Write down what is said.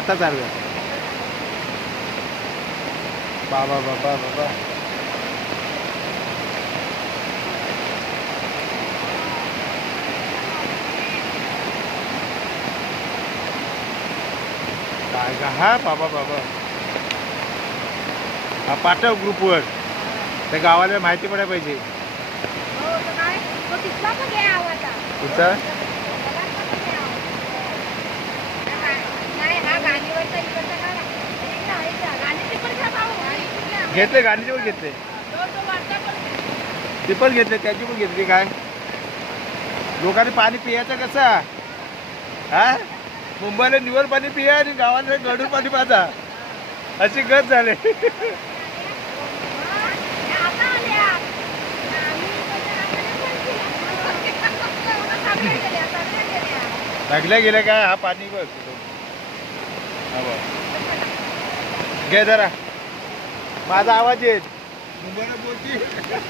आता चालू आहे. बाबा बाबा बाबा काय का हा बाबा बाबा हा पाठव ग्रुपवर त्या गावाला माहिती पडायला पाहिजे. कुठचा घेतले गाडीचे पण घेतले ते पण घेतले त्याची पण घेतली. काय लोकांनी पाणी पियाचं कसं हा मुंबईला निवड पाणी पिया आणि गावाला गडूळ पाणी पाजा अशी गत झाले. लागल्या गेल्या काय हा पाणी बघ घे जरा माझा आवाज येत मुंबईला बोलती.